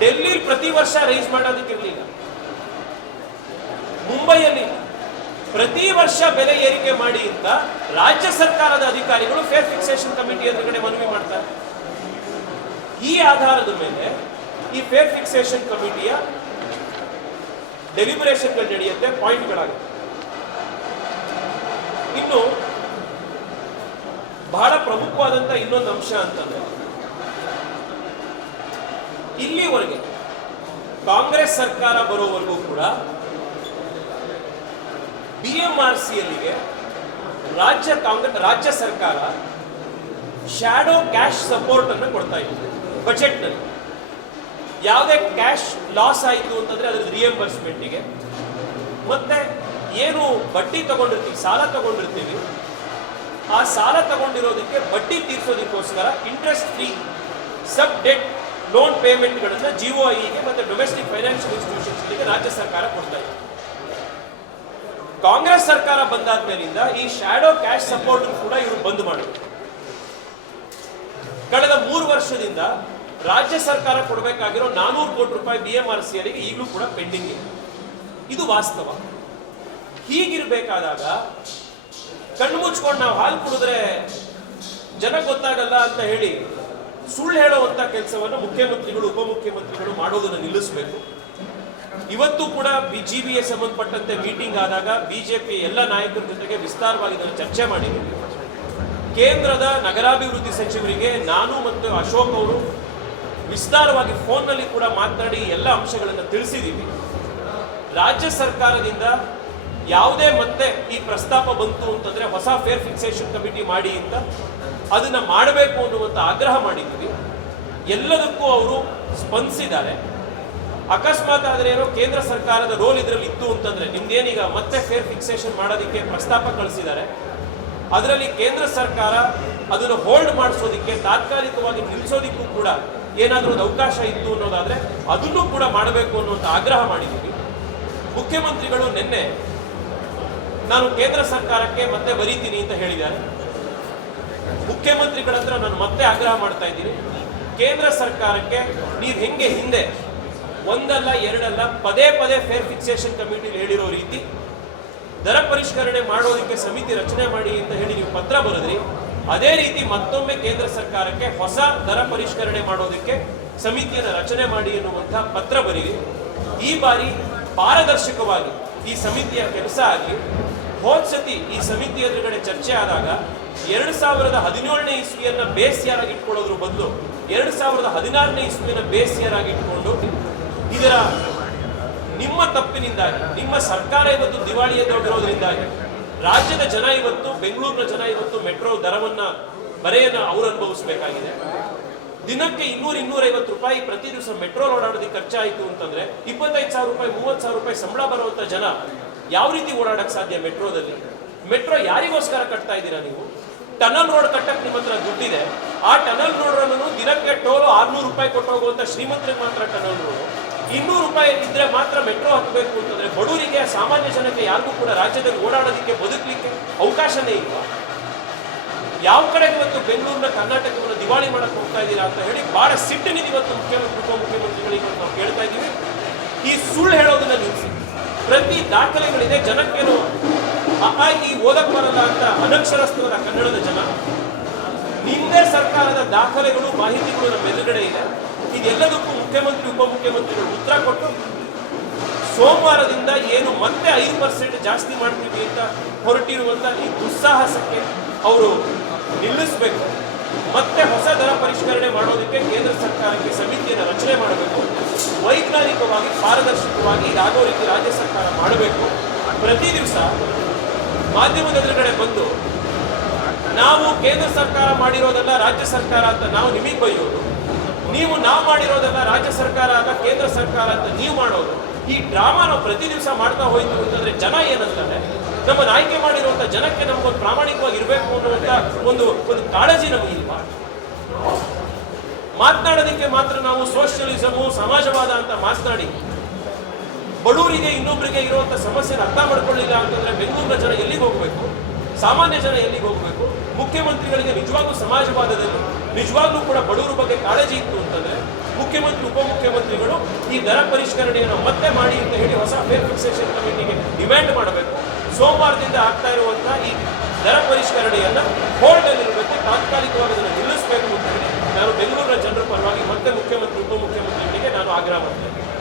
ಡೆಲ್ಲಿ ಪ್ರತಿ ವರ್ಷ ರೈಸ್ ಮಾಡೋದಕ್ಕಿರಲಿಲ್ಲ. ಮುಂಬೈಯಲ್ಲಿ ಪ್ರತಿ ವರ್ಷ ಬೆಲೆ ಏರಿಕೆ ಮಾಡಿ ಅಂತ ರಾಜ್ಯ ಸರ್ಕಾರದ ಅಧಿಕಾರಿಗಳು ಫೇರ್ ಫಿಕ್ಸೇಷನ್ ಕಮಿಟಿ ಎದುರುಗಡೆ ಮನವಿ ಮಾಡ್ತಾರೆ. ಈ ಆಧಾರದ ಮೇಲೆ ಈ ಫೇರ್ ಫಿಕ್ಸೇಷನ್ ಕಮಿಟಿಯ ಡೆಲಿಬರೇಷನ್ಗಳು ನಡೆಯುತ್ತೆ ಪಾಯಿಂಟ್ಗಳಾಗುತ್ತೆ ಇನ್ನು ಬಹಳ ಪ್ರಮುಖವಾದಂತ ಇನ್ನೊಂದು ಅಂಶ ಅಂತಂದ್ರೆ ಇಲ್ಲಿವರೆಗೆ ಕಾಂಗ್ರೆಸ್ ಸರ್ಕಾರ ಬರೋವರೆಗೂ ಕೂಡ ಬಿ ಎಂ ಆರ್ ಸಿಯಲ್ಲಿಗೆ ರಾಜ್ಯ ಕಾಂಗ್ರೆಸ್, ರಾಜ್ಯ ಸರ್ಕಾರ ಶ್ಯಾಡೋ ಕ್ಯಾಶ್ ಸಪೋರ್ಟ್ ಅನ್ನು ಕೊಡ್ತಾ ಇತ್ತು ಬಜೆಟ್ನಲ್ಲಿ. ಯಾವುದೇ ಕ್ಯಾಶ್ ಲಾಸ್ ಆಯಿತು ಅಂತಂದ್ರೆ ಅದ್ರ ರಿಯಂಬರ್ಸ್ಮೆಂಟಿಗೆ ಮತ್ತೆ ಏನು ಬಡ್ಡಿ ತಗೊಂಡಿರ್ತೀವಿ, ಸಾಲ ತಗೊಂಡಿರ್ತೀವಿ, ಆ ಸಾಲ ತಗೊಂಡಿರೋದಕ್ಕೆ ಬಡ್ಡಿ ತೀರಿಸೋದಕ್ಕೋಸ್ಕರ interest free sub debt loan ಪೇಮೆಂಟ್ಗಳನ್ನು G O ಐಗೆ ಮತ್ತು ಡೊಮೆಸ್ಟಿಕ್ ಫೈನಾನ್ಷಿಯಲ್ ಇನ್ಸ್ಟಿಟ್ಯೂಷನ್ಸ್ಗಳಿಗೆ ರಾಜ್ಯ ಸರ್ಕಾರ ಕೊಡ್ತಾ ಇದೆ. ಕಾಂಗ್ರೆಸ್ ಸರ್ಕಾರ ಬಂದಾದ್ಮೇಲಿಂದ ಈ ಶ್ಯಾಡೋ ಕ್ಯಾಶ್ ಸಪೋರ್ಟ್ ಕೂಡ ಇವರು ಬಂದ್ ಮಾಡಿದ್ರು. ಕಳೆದ ಮೂರು ವರ್ಷದಿಂದ ರಾಜ್ಯ ಸರ್ಕಾರ ಕೊಡಬೇಕಾಗಿರೋ ನಾನೂರು ಕೋಟಿ ರೂಪಾಯಿ ಬಿ ಎಂ ಆರ್ ಸಿ ಈಗಲೂ ಕೂಡ ಪೆಂಡಿಂಗ್ ಇದೆ. ಇದು ವಾಸ್ತವ. ಹೀಗಿರಬೇಕಾದಾಗ ಕಣ್ಣು ಮುಚ್ಕೊಂಡು ನಾವು ಹಾಲು ಕುಡಿದ್ರೆ ಜನ ಗೊತ್ತಾಗಲ್ಲ ಅಂತ ಹೇಳಿ ಸುಳ್ಳು ಹೇಳುವಂತ ಕೆಲಸವನ್ನು ಮುಖ್ಯಮಂತ್ರಿಗಳು, ಉಪಮುಖ್ಯಮಂತ್ರಿಗಳು ಮಾಡೋದನ್ನು ನಿಲ್ಲಿಸಬೇಕು. ಇವತ್ತು ಕೂಡ ಜಿ ಬಿಗೆ ಸಂಬಂಧಪಟ್ಟಂತೆ ಮೀಟಿಂಗ್ ಆದಾಗ ಬಿಜೆಪಿ ಎಲ್ಲ ನಾಯಕರ ಜೊತೆಗೆ ವಿಸ್ತಾರವಾಗಿ ಇದನ್ನು ಚರ್ಚೆ ಮಾಡಿದ್ದೀವಿ ಕೇಂದ್ರದ ನಗರಾಭಿವೃದ್ಧಿ ಸಚಿವರಿಗೆ ನಾನು ಮತ್ತು ಅಶೋಕ್ ಅವರು ವಿಸ್ತಾರವಾಗಿ ಫೋನ್ನಲ್ಲಿ ಕೂಡ ಮಾತನಾಡಿ ಎಲ್ಲ ಅಂಶಗಳನ್ನು ತಿಳಿಸಿದ್ದೀವಿ ರಾಜ್ಯ ಸರ್ಕಾರದಿಂದ ಯಾವುದೇ ಮತ್ತೆ ಈ ಪ್ರಸ್ತಾಪ ಬಂತು ಅಂತಂದ್ರೆ ಹೊಸ ಫೇರ್ ಫಿಕ್ಸೇಷನ್ ಕಮಿಟಿ ಮಾಡಿ ಅಂತ ಅದನ್ನ ಮಾಡಬೇಕು ಅನ್ನುವಂಥ ಆಗ್ರಹ ಮಾಡಿದ್ದೀವಿ. ಎಲ್ಲದಕ್ಕೂ ಅವರು ಸ್ಪಂದಿಸಿದ್ದಾರೆ. ಅಕಸ್ಮಾತ್ ಆದರೆ ಏನೋ ಕೇಂದ್ರ ಸರ್ಕಾರದ ರೋಲ್ ಇದರಲ್ಲಿ ಇತ್ತು ಅಂತಂದ್ರೆ ನಿಮ್ದೇನೀಗ ಮತ್ತೆ ಫೇರ್ ಫಿಕ್ಸೇಷನ್ ಮಾಡೋದಕ್ಕೆ ಪ್ರಸ್ತಾಪ ಕಳಿಸಿದ್ದಾರೆ. ಅದರಲ್ಲಿ ಕೇಂದ್ರ ಸರ್ಕಾರ ಅದನ್ನು ಹೋಲ್ಡ್ ಮಾಡಿಸೋದಕ್ಕೆ ತಾತ್ಕಾಲಿಕವಾಗಿ ನಿಲ್ಲಿಸೋದಕ್ಕೂ ಕೂಡ ಏನಾದರೂ ಒಂದು ಅವಕಾಶ ಇತ್ತು ಅನ್ನೋದಾದರೆ ಅದನ್ನು ಕೂಡ ಮಾಡಬೇಕು ಅನ್ನುವಂಥ ಆಗ್ರಹ ಮಾಡಿದ್ದೀವಿ. ಮುಖ್ಯಮಂತ್ರಿಗಳು ನಿನ್ನೆ ನಾನು ಕೇಂದ್ರ ಸರ್ಕಾರಕ್ಕೆ ಮತ್ತೆ ಬರೀತೀನಿ ಅಂತ ಹೇಳಿದ್ದಾರೆ. ಮುಖ್ಯಮಂತ್ರಿಗಳ ಹತ್ರ ನಾನು ಮತ್ತೆ ಆಗ್ರಹ ಮಾಡ್ತಾ ಇದ್ದೀನಿ. ಕೇಂದ್ರ ಸರ್ಕಾರಕ್ಕೆ ನೀವು ಹೆಂಗೆ ಹಿಂದೆ ಒಂದಲ್ಲ, ಎರಡಲ್ಲ, ಪದೇ ಪದೇ ಫೇರ್ ಫಿಕ್ಸೇಷನ್ ಕಮಿಟಿ ಹೇಳಿರೋ ರೀತಿ ದರ ಪರಿಷ್ಕರಣೆ ಮಾಡೋದಕ್ಕೆ ಸಮಿತಿ ರಚನೆ ಮಾಡಿ ಅಂತ ಹೇಳಿ ನೀವು ಪತ್ರ ಬರೆದ್ರಿ, ಅದೇ ರೀತಿ ಮತ್ತೊಮ್ಮೆ ಕೇಂದ್ರ ಸರ್ಕಾರಕ್ಕೆ ಹೊಸ ದರ ಪರಿಷ್ಕರಣೆ ಮಾಡೋದಕ್ಕೆ ಸಮಿತಿಯನ್ನು ರಚನೆ ಮಾಡಿ ಎನ್ನುವಂತಹ ಪತ್ರ ಬರೀರಿ. ಈ ಬಾರಿ ಪಾರದರ್ಶಕವಾಗಿ ಈ ಸಮಿತಿಯ ಕೆಲಸ ಆಗಲಿ, ಹೋದ್ ಸತಿ ಈ ಸಮಿತಿ ಎದುರುಗಡೆ ಚರ್ಚೆ ಆದಾಗ ಎರಡು ಸಾವಿರದ ಹದಿನೇಳನೇ ಇಯರ್ ಆಗಿ ಇಟ್ಕೊಳ್ಳೋದ್ರ ಬದಲು ಎರಡು ಸಾವಿರದ ಹದಿನಾರನೇ ಇಯರ್ ಆಗಿ ಇಟ್ಕೊಂಡು ಇದರ ನಿಮ್ಮ ತಪ್ಪಿನಿಂದಾಗಿ, ನಿಮ್ಮ ಸರ್ಕಾರ ಇವತ್ತು ದಿವಾಳಿಯ ದೊಡ್ಡಿರೋದ್ರಿಂದಾಗಿ ರಾಜ್ಯದ ಜನ ಇವತ್ತು, ಬೆಂಗಳೂರಿನ ಜನ ಇವತ್ತು ಮೆಟ್ರೋ ದರವನ್ನ, ಬರೆಯನ್ನ ಅವರು ಅನುಭವಿಸಬೇಕಾಗಿದೆ. ದಿನಕ್ಕೆ ಇನ್ನೂರ ಇನ್ನೂರೈವತ್ತು ರೂಪಾಯಿ ಪ್ರತಿ ದಿವಸ ಮೆಟ್ರೋ ಓಡಾಡೋದಕ್ಕೆ ಖರ್ಚಾಯಿತು ಅಂತಂದ್ರೆ ಇಪ್ಪತ್ತೈದು ಸಾವಿರ ರೂಪಾಯಿ, ಮೂವತ್ತು ಸಾವಿರ ರೂಪಾಯಿ ಸಂಬಳ ಬರುವಂತ ಜನ ಯಾವ ರೀತಿ ಓಡಾಡಕ್ಕೆ ಸಾಧ್ಯ ಮೆಟ್ರೋದಲ್ಲಿ? ಮೆಟ್ರೋ ಯಾರಿಗೋಸ್ಕರ ಕಟ್ತಾ ಇದ್ದೀರಾ ನೀವು? ಟನಲ್ ರೋಡ್ ಕಟ್ಟಕ್ಕೆ ನಿಮ್ಮ ಹತ್ರ ದುಡ್ಡಿದೆ. ಆ ಟನಲ್ ರೋಡ್ ಅನ್ನು ದಿನಕ್ಕೆ ಟೋಲು ಆರ್ನೂರು ರೂಪಾಯಿ ಕೊಟ್ಟು ಹೋಗುವಂತ ಶ್ರೀಮಂತರಿಗೆ ಮಾತ್ರ ಟನಲ್ ರೋಡು. ಇನ್ನೂರು ರೂಪಾಯಿ ಇದ್ರೆ ಮಾತ್ರ ಮೆಟ್ರೋ ಹತ್ತಬೇಕು ಅಂತಂದ್ರೆ ಬಡವರಿಗೆ ಸಾಮಾನ್ಯ ಜನಕ್ಕೆ ಯಾರಿಗೂ ಕೂಡ ರಾಜ್ಯದಲ್ಲಿ ಓಡಾಡೋದಕ್ಕೆ ಬದುಕಲಿಕ್ಕೆ ಅವಕಾಶನೇ ಇಲ್ಲ. ಯಾವ ಕಡೆ ಇವತ್ತು ಬೆಂಗಳೂರಿನ ಕರ್ನಾಟಕವನ್ನು ದಿವಾಳಿ ಮಾಡಕ್ಕೆ ಹೋಗ್ತಾ ಇದ್ದೀರಾ ಅಂತ ಹೇಳಿ ಬಹಳ ಸಿಟ್ಟಿನಿಂದ ಇವತ್ತು ಮುಖ್ಯಮಂತ್ರಿ ಉಪಮುಖ್ಯಮಂತ್ರಿಗಳಿಗೆ ನಾವು ಕೇಳ್ತಾ ಇದ್ದೀವಿ. ಈ ಸುಳ್ಳು ಹೇಳೋದನ್ನ ನಿಲ್ಲಿಸಿ ಪ್ರತಿ ದಾಖಲೆಗಳಿದೆ, ಜನಕ್ಕೇನು ಆ, ಈ ಓದಕ್ ಬರಲ್ಲ ಅಂತ ಅನಕ್ಷರಸ್ಥರ ಕನ್ನಡದ ಜನ. ನಿನ್ನೆ ಸರ್ಕಾರದ ದಾಖಲೆಗಳು ಮಾಹಿತಿಗಳು ನಮ್ಮ ಎದುರುಗಡೆ ಇದೆ. ಇದೆಲ್ಲದಕ್ಕೂ ಮುಖ್ಯಮಂತ್ರಿ ಉಪಮುಖ್ಯಮಂತ್ರಿಗಳು ಉತ್ತರ ಕೊಟ್ಟು ಸೋಮವಾರದಿಂದ ಏನು ಮತ್ತೆ ಐದು ಪರ್ಸೆಂಟ್ ಜಾಸ್ತಿ ಮಾಡ್ತೀವಿ ಅಂತ ಹೊರಟಿರುವಂತ ಈ ದುಸ್ಸಾಹಸಕ್ಕೆ ಅವರು ನಿಲ್ಲಿಸಬೇಕು. ಮತ್ತೆ ಹೊಸ ದರ ಪರಿಷ್ಕರಣೆ ಮಾಡೋದಕ್ಕೆ ಕೇಂದ್ರ ಸರ್ಕಾರಕ್ಕೆ ಸಮಿತಿಯನ್ನು ರಚನೆ ಮಾಡಬೇಕು. ವೈಜ್ಞಾನಿಕವಾಗಿ ಪಾರದರ್ಶಕವಾಗಿ ಇದಾಗೋ ರೀತಿ ರಾಜ್ಯ ಸರ್ಕಾರ ಮಾಡಬೇಕು. ಪ್ರತಿ ದಿವಸ ಮಾಧ್ಯಮದ ಎದುರುಗಡೆ ಬಂದು, ನಾವು ಕೇಂದ್ರ ಸರ್ಕಾರ ಮಾಡಿರೋದಲ್ಲ ರಾಜ್ಯ ಸರ್ಕಾರ ಅಂತ ನಾವು ನಿಮಗೆ ಬೈಯೋದು, ನೀವು ನಾವು ಮಾಡಿರೋದಲ್ಲ ರಾಜ್ಯ ಸರ್ಕಾರ ಅಲ್ಲ, ಕೇಂದ್ರ ಸರ್ಕಾರ ಅಂತ ನೀವು ಮಾಡೋದು. ಈ ಡ್ರಾಮಾ ನಾವು ಪ್ರತಿ ದಿವಸ ಮಾಡ್ತಾ ಹೋಯ್ತು ಅಂತಂದ್ರೆ ಜನ ಏನಂತಾರೆ? ನಮ್ಮನ್ನು ಆಯ್ಕೆ ಮಾಡಿರುವಂಥ ಜನಕ್ಕೆ ನಮಗೊಂದು ಪ್ರಾಮಾಣಿಕವಾಗಿ ಇರಬೇಕು ಅನ್ನುವಂತ ಒಂದು ಒಂದು ಕಾಳಜಿ ನಮಗಿಲ್ವಾ ಮಾತನಾಡೋದಕ್ಕೆ ಮಾತ್ರ ನಾವು ಸೋಷಿಯಲಿಸಮು ಸಮಾಜವಾದ ಅಂತ ಮಾತನಾಡಿ ಬಡವರಿಗೆ ಇನ್ನೊಬ್ಬರಿಗೆ ಇರುವಂಥ ಸಮಸ್ಯೆನ ಅರ್ಥ ಮಾಡ್ಕೊಳ್ಳಿಲ್ಲ ಅಂತಂದ್ರೆ ಬೆಂಗಳೂರಿನ ಜನ ಎಲ್ಲಿಗೆ ಹೋಗಬೇಕು? ಸಾಮಾನ್ಯ ಜನ ಎಲ್ಲಿಗೆ ಹೋಗಬೇಕು? ಮುಖ್ಯಮಂತ್ರಿಗಳಿಗೆ ನಿಜವಾಗ್ಲೂ ಸಮಾಜವಾದದಲ್ಲಿ, ನಿಜವಾಗ್ಲೂ ಕೂಡ ಬಡವರ ಬಗ್ಗೆ ಕಾಳಜಿ ಇತ್ತು ಅಂತಂದ್ರೆ ಮುಖ್ಯಮಂತ್ರಿ, ಉಪಮುಖ್ಯಮಂತ್ರಿಗಳು ಈ ದರ ಪರಿಷ್ಕರಣೆಯನ್ನು ಮತ್ತೆ ಮಾಡಿ ಅಂತ ಹೇಳಿ ಹೊಸ ಫೇರ್ ಫಿಕ್ಸೇಷನ್ ಕಮಿಟಿಗೆ ಡಿಮ್ಯಾಂಡ್ ಮಾಡಬೇಕು. ಸೋಮವಾರದಿಂದ ಆಗ್ತಾ ಇರುವಂತಹ ಈ ದರ ಪರಿಷ್ಕರಣೆಯನ್ನು ಹೋಲ್ಡ್ ಅಲ್ಲಿರಬೇಕು ತಾತ್ಕಾಲಿಕವಾಗಿ ಅದನ್ನು ನಿಲ್ಲಿಸಬೇಕು ಅಂತ ಹೇಳಿ ನಾನು ಬೆಂಗಳೂರಿನ ಜನರ ಪರವಾಗಿ ಮತ್ತೆ ಮುಖ್ಯಮಂತ್ರಿ, ಉಪಮುಖ್ಯಮಂತ್ರಿಗಳಿಗೆ ನಾನು ಆಗ್ರಹ ಮಾಡ್ತೇನೆ.